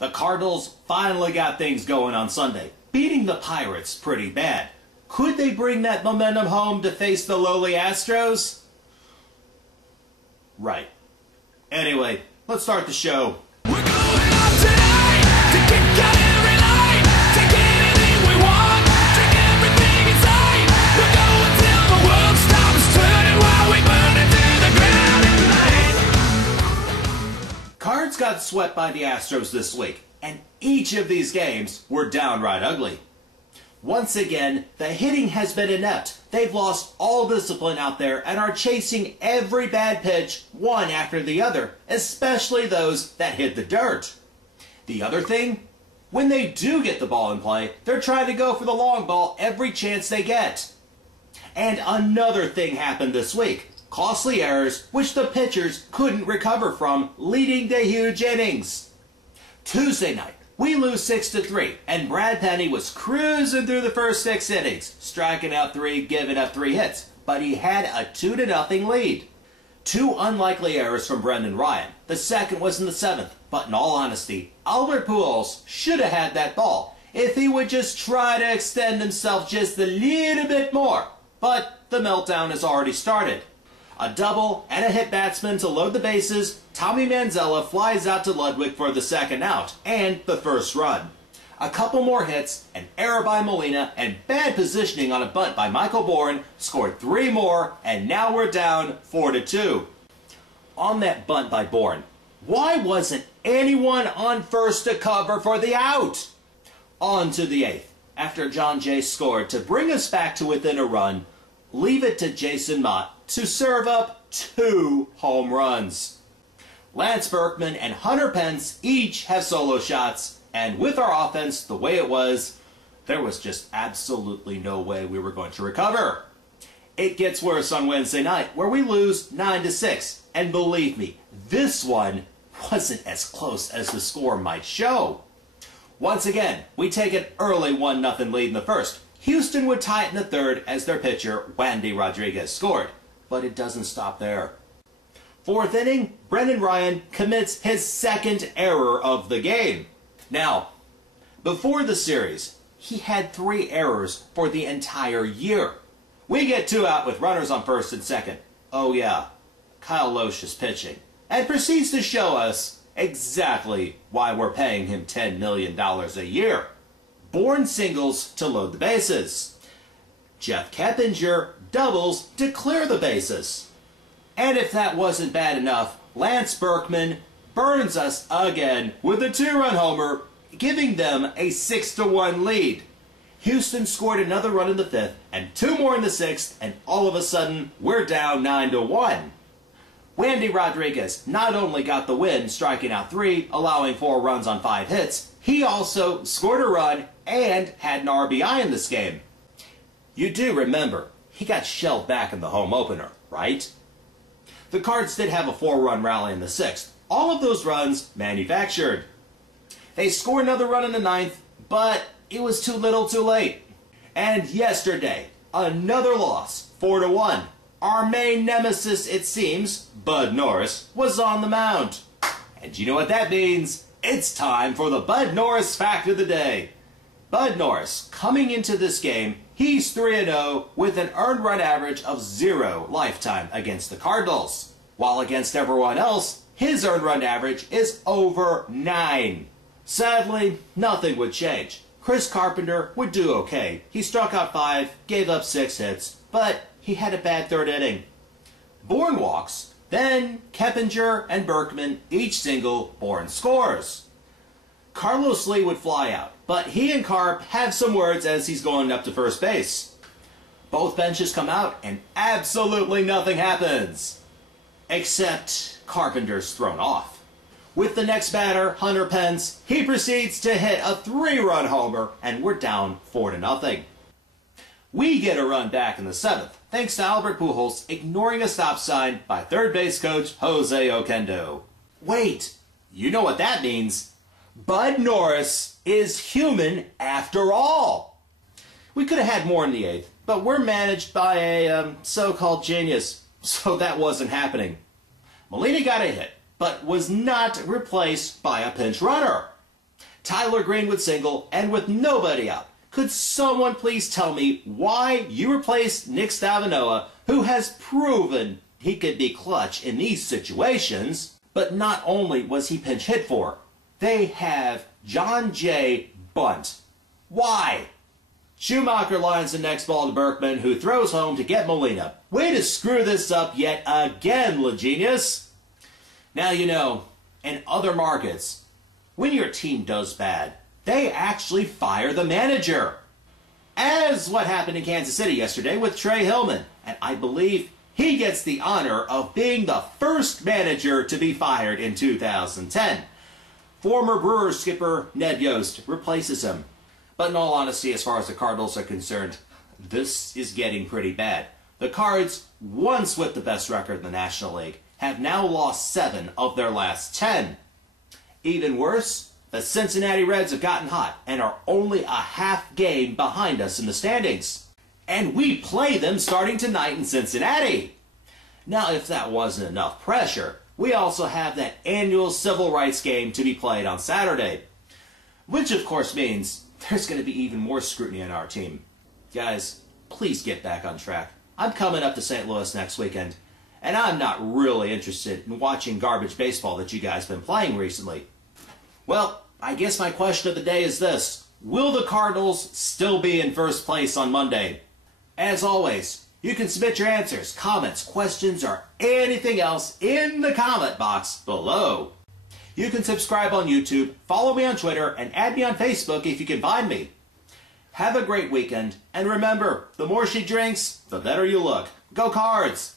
The Cardinals finally got things going on Sunday, beating the Pirates pretty bad. Could they bring that momentum home to face the lowly Astros? Right. Anyway, let's start the show. We're going on tonight to kick out every line, take anything we want, drink everything inside. We're going till the world stops turning while we burn it to the ground at night. Cards got swept by the Astros this week, and each of these games were downright ugly. Once again, the hitting has been inept. They've lost all discipline out there and are chasing every bad pitch one after the other, especially those that hit the dirt. The other thing? When they do get the ball in play, they're trying to go for the long ball every chance they get. And another thing happened this week. Costly errors which the pitchers couldn't recover from, leading to huge innings. Tuesday night, we lose 6-3, and Brad Penny was cruising through the first 6 innings, striking out 3, giving up 3 hits, but he had a 2-0 lead. 2 unlikely errors from Brendan Ryan. The second was in the 7th, but in all honesty, Albert Pujols should have had that ball if he would just try to extend himself just a little bit more. But the meltdown has already started. A double and a hit batsman to load the bases, Tommy Manzella flies out to Ludwig for the second out and the first run. A couple more hits, an error by Molina, and bad positioning on a bunt by Michael Bourne scored 3 more, and now we're down 4-2. On that bunt by Bourne, why wasn't anyone on first to cover for the out? On to the 8th, after John Jay scored to bring us back to within a run, leave it to Jason Mott to serve up 2 home runs. Lance Berkman and Hunter Pence each have solo shots, and with our offense the way it was, there was just absolutely no way we were going to recover. It gets worse on Wednesday night, where we lose 9-6, and believe me, this one wasn't as close as the score might show. Once again, we take an early 1-0 lead in the first. Houston would tie it in the third as their pitcher, Wandy Rodriguez, scored. But it doesn't stop there. 4th inning, Brendan Ryan commits his second error of the game. Now, before the series, he had 3 errors for the entire year. We get 2 out with runners on first and second. Oh yeah, Kyle Loesch is pitching, and proceeds to show us exactly why we're paying him $10 million a year. Bourne singles to load the bases. Jeff Keppinger doubles to clear the bases. And if that wasn't bad enough, Lance Berkman burns us again with a 2-run homer, giving them a 6-1 lead. Houston scored another run in the 5th and 2 more in the 6th, and all of a sudden we're down 9-1. Wandy Rodriguez not only got the win, striking out 3, allowing 4 runs on 5 hits, he also scored a run and had an RBI in this game. You do remember, he got shelled back in the home opener, right? The Cards did have a 4-run rally in the 6th. All of those runs manufactured. They scored another run in the 9th, but it was too little too late. And yesterday, another loss, 4-1. Our main nemesis, it seems, Bud Norris, was on the mound. And you know what that means? It's time for the Bud Norris fact of the day. Bud Norris, coming into this game, he's 3-0 with an earned run average of 0 lifetime against the Cardinals. While against everyone else, his earned run average is over 9. Sadly, nothing would change. Chris Carpenter would do okay. He struck out 5, gave up 6 hits, but he had a bad 3rd inning. Bourne walks, then Keppinger and Berkman each single, Bourne scores. Carlos Lee would fly out, but he and Carp have some words as he's going up to first base. Both benches come out and absolutely nothing happens. Except Carpenter's thrown off. With the next batter, Hunter Pence, he proceeds to hit a 3-run homer, and we're down 4-0. We get a run back in the 7th, thanks to Albert Pujols ignoring a stop sign by third base coach Jose Oquendo. Wait, you know what that means? Bud Norris is human after all. We could have had more in the 8th, but we're managed by a so-called genius, so that wasn't happening. Molina got a hit, but was not replaced by a pinch runner. Tyler Green would single, and with nobody out. Could someone please tell me why you replaced Nick Stavanoa, who has proven he could be clutch in these situations? But not only was he pinch hit for, they have John Jay bunt. Why? Schumacher lines the next ball to Berkman, who throws home to get Molina. Way to screw this up yet again, La Genius. Now you know, in other markets, when your team does bad, they actually fire the manager. As what happened in Kansas City yesterday with Trey Hillman. And I believe he gets the honor of being the first manager to be fired in 2010. Former Brewers skipper Ned Yost replaces him. But in all honesty, as far as the Cardinals are concerned, this is getting pretty bad. The Cards, once with the best record in the National League, have now lost 7 of their last 10. Even worse, the Cincinnati Reds have gotten hot and are only a half game behind us in the standings. And we play them starting tonight in Cincinnati. Now, if that wasn't enough pressure, we also have that annual civil rights game to be played on Saturday. Which of course means there's going to be even more scrutiny on our team. Guys, please get back on track. I'm coming up to St. Louis next weekend, and I'm not really interested in watching garbage baseball that you guys have been playing recently. Well, I guess my question of the day is this. Will the Cardinals still be in first place on Monday? As always, you can submit your answers, comments, questions, or anything else in the comment box below. You can subscribe on YouTube, follow me on Twitter, and add me on Facebook if you can find me. Have a great weekend, and remember, the more she drinks, the better you look. Go Cards!